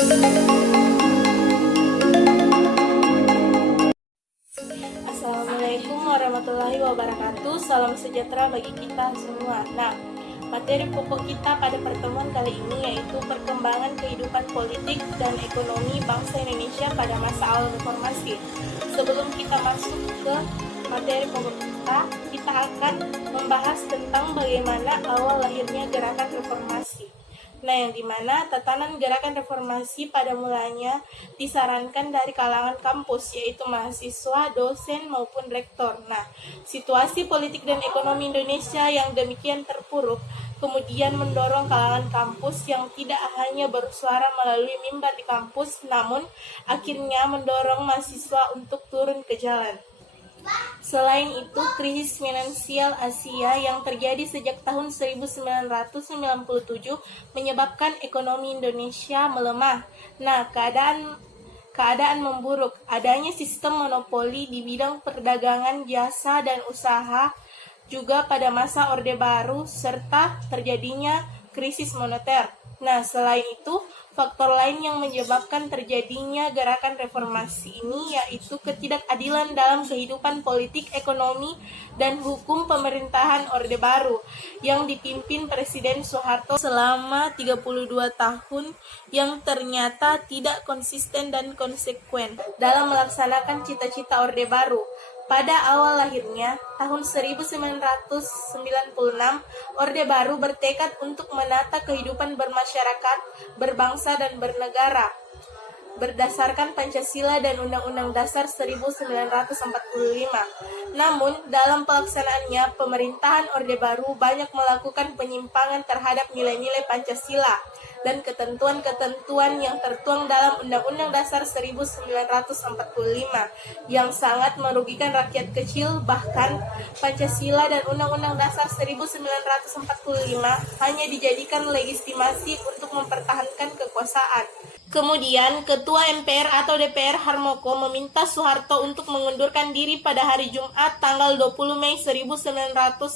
Assalamualaikum warahmatullahi wabarakatuh. Salam sejahtera bagi kita semua. Nah, materi pokok kita pada pertemuan kali ini yaitu perkembangan kehidupan politik dan ekonomi bangsa Indonesia pada masa awal reformasi. Sebelum kita masuk ke materi pokok kita akan membahas tentang bagaimana awal lahirnya gerakan reformasi. Nah, yang dimana tatanan gerakan reformasi pada mulanya disarankan dari kalangan kampus, yaitu mahasiswa, dosen, maupun rektor. Nah, situasi politik dan ekonomi Indonesia yang demikian terpuruk kemudian mendorong kalangan kampus yang tidak hanya bersuara melalui mimbar di kampus, namun akhirnya mendorong mahasiswa untuk turun ke jalan. Selain itu, krisis finansial Asia yang terjadi sejak tahun 1997 menyebabkan ekonomi Indonesia melemah. Nah, keadaan memburuk. Adanya sistem monopoli di bidang perdagangan, jasa, dan usaha juga pada masa Orde Baru serta terjadinya krisis moneter. Nah, selain itu, faktor lain yang menyebabkan terjadinya gerakan reformasi ini yaitu ketidakadilan dalam kehidupan politik, ekonomi, dan hukum pemerintahan Orde Baru yang dipimpin Presiden Soeharto selama 32 tahun yang ternyata tidak konsisten dan konsekuen dalam melaksanakan cita-cita Orde Baru. Pada awal lahirnya, tahun 1996, Orde Baru bertekad untuk menata kehidupan bermasyarakat, berbangsa, dan bernegara berdasarkan Pancasila dan Undang-Undang Dasar 1945. Namun, dalam pelaksanaannya, pemerintahan Orde Baru banyak melakukan penyimpangan terhadap nilai-nilai Pancasila dan ketentuan-ketentuan yang tertuang dalam Undang-Undang Dasar 1945 yang sangat merugikan rakyat kecil. Bahkan Pancasila dan Undang-Undang Dasar 1945 hanya dijadikan legitimasi untuk mempertahankan kekuasaan. Kemudian, Ketua MPR atau DPR Harmoko meminta Soeharto untuk mengundurkan diri pada hari Jumat tanggal 20 Mei 1998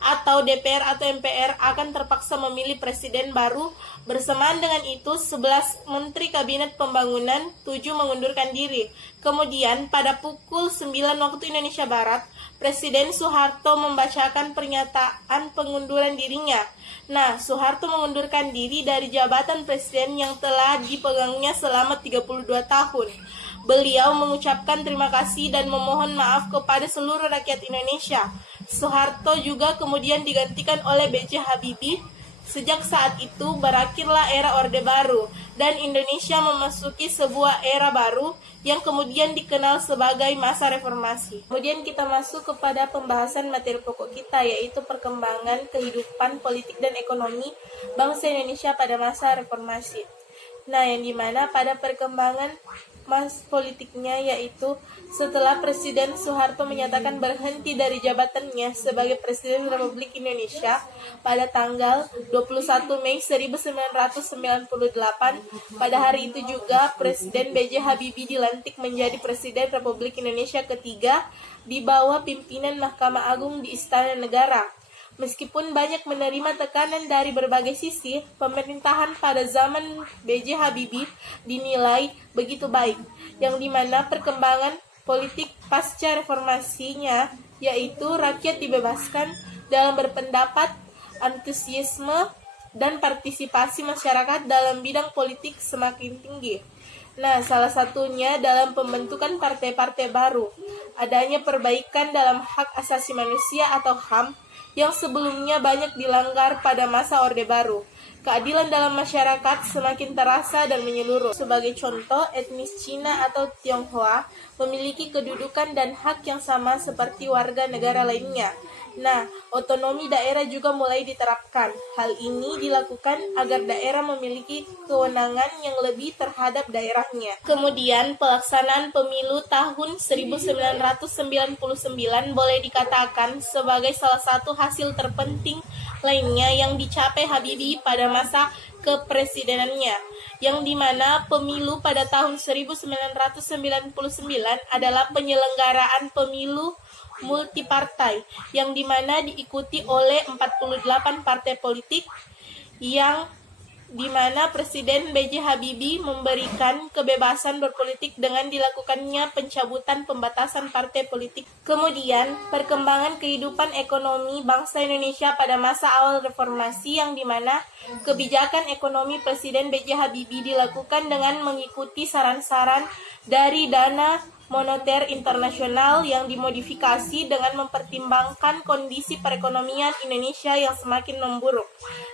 atau DPR atau MPR akan terpaksa memilih presiden baru. Bersamaan dengan itu, 11 Menteri Kabinet Pembangunan, 7 mengundurkan diri. Kemudian, pada pukul 9 waktu Indonesia Barat, Presiden Soeharto membacakan pernyataan pengunduran dirinya. Nah, Soeharto mengundurkan diri dari jabatan presiden yang telah dipegangnya selama 32 tahun. Beliau mengucapkan terima kasih dan memohon maaf kepada seluruh rakyat Indonesia. Soeharto juga kemudian digantikan oleh B.J. Habibie. Sejak saat itu berakhirlah era Orde Baru dan Indonesia memasuki sebuah era baru yang kemudian dikenal sebagai masa reformasi. Kemudian kita masuk kepada pembahasan materi pokok kita, yaitu perkembangan kehidupan politik dan ekonomi bangsa Indonesia pada masa reformasi. Nah, yang dimana pada perkembangan politiknya yaitu setelah Presiden Soeharto menyatakan berhenti dari jabatannya sebagai Presiden Republik Indonesia pada tanggal 21 Mei 1998. Pada hari itu juga Presiden B.J. Habibie dilantik menjadi Presiden Republik Indonesia ketiga di bawah pimpinan Mahkamah Agung di Istana Negara. Meskipun banyak menerima tekanan dari berbagai sisi, pemerintahan pada zaman B.J. Habibie dinilai begitu baik, yang dimana perkembangan politik pasca reformasinya yaitu rakyat dibebaskan dalam berpendapat, antusiasme dan partisipasi masyarakat dalam bidang politik semakin tinggi. Nah, salah satunya dalam pembentukan partai-partai baru, adanya perbaikan dalam hak asasi manusia atau HAM yang sebelumnya banyak dilanggar pada masa Orde Baru. Keadilan dalam masyarakat semakin terasa dan menyeluruh. Sebagai contoh, etnis Cina atau Tionghoa memiliki kedudukan dan hak yang sama seperti warga negara lainnya. Nah, otonomi daerah juga mulai diterapkan. Hal ini dilakukan agar daerah memiliki kewenangan yang lebih terhadap daerahnya. Kemudian, pelaksanaan pemilu tahun 1999 boleh dikatakan sebagai salah satu hasil terpenting lainnya yang dicapai Habibie pada masa kepresidenannya, yang dimana pemilu pada tahun 1999 adalah penyelenggaraan pemilu multipartai yang dimana diikuti oleh 48 partai politik yang di mana Presiden B.J. Habibie memberikan kebebasan berpolitik dengan dilakukannya pencabutan pembatasan partai politik. Kemudian, perkembangan kehidupan ekonomi bangsa Indonesia pada masa awal reformasi yang di mana kebijakan ekonomi Presiden B.J. Habibie dilakukan dengan mengikuti saran-saran dari Dana Moneter Internasional yang dimodifikasi dengan mempertimbangkan kondisi perekonomian Indonesia yang semakin memburuk.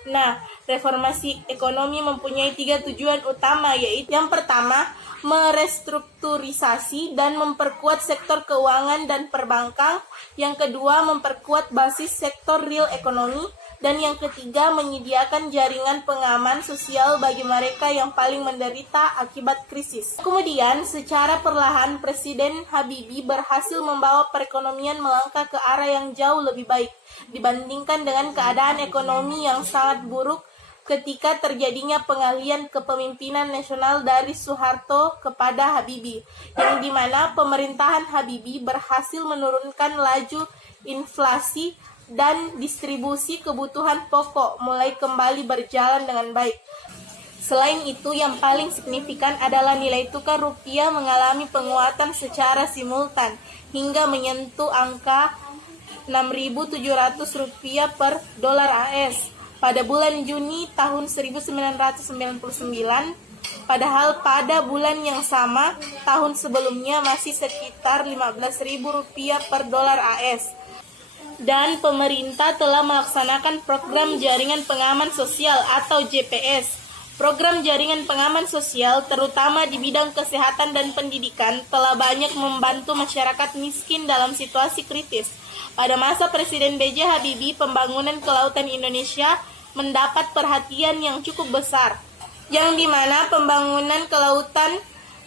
Nah, reformasi ekonomi mempunyai 3 tujuan utama, yaitu yang pertama, merestrukturisasi dan memperkuat sektor keuangan dan perbankan, yang kedua, memperkuat basis sektor real ekonomi, dan yang ketiga, menyediakan jaringan pengaman sosial bagi mereka yang paling menderita akibat krisis. Kemudian, secara perlahan Presiden Habibie berhasil membawa perekonomian melangkah ke arah yang jauh lebih baik dibandingkan dengan keadaan ekonomi yang sangat buruk ketika terjadinya pengalihan kepemimpinan nasional dari Soeharto kepada Habibie, yang dimana pemerintahan Habibie berhasil menurunkan laju inflasi dan distribusi kebutuhan pokok mulai kembali berjalan dengan baik. Selain itu, yang paling signifikan adalah nilai tukar rupiah mengalami penguatan secara simultan hingga menyentuh angka 6.700 rupiah per dolar AS pada bulan Juni tahun 1999, padahal pada bulan yang sama tahun sebelumnya masih sekitar 15.000 rupiah per dolar AS. Dan pemerintah telah melaksanakan program jaringan pengaman sosial atau JPS. Program jaringan pengaman sosial, terutama di bidang kesehatan dan pendidikan, telah banyak membantu masyarakat miskin dalam situasi kritis. Pada masa Presiden B.J. Habibie, pembangunan kelautan Indonesia mendapat perhatian yang cukup besar, yang dimana pembangunan kelautan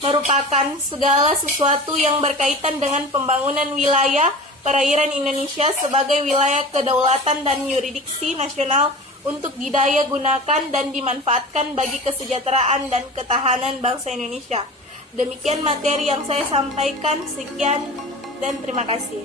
merupakan segala sesuatu yang berkaitan dengan pembangunan wilayah perairan Indonesia sebagai wilayah kedaulatan dan yurisdiksi nasional untuk didaya gunakan dan dimanfaatkan bagi kesejahteraan dan ketahanan bangsa Indonesia. Demikian materi yang saya sampaikan, sekian dan terima kasih.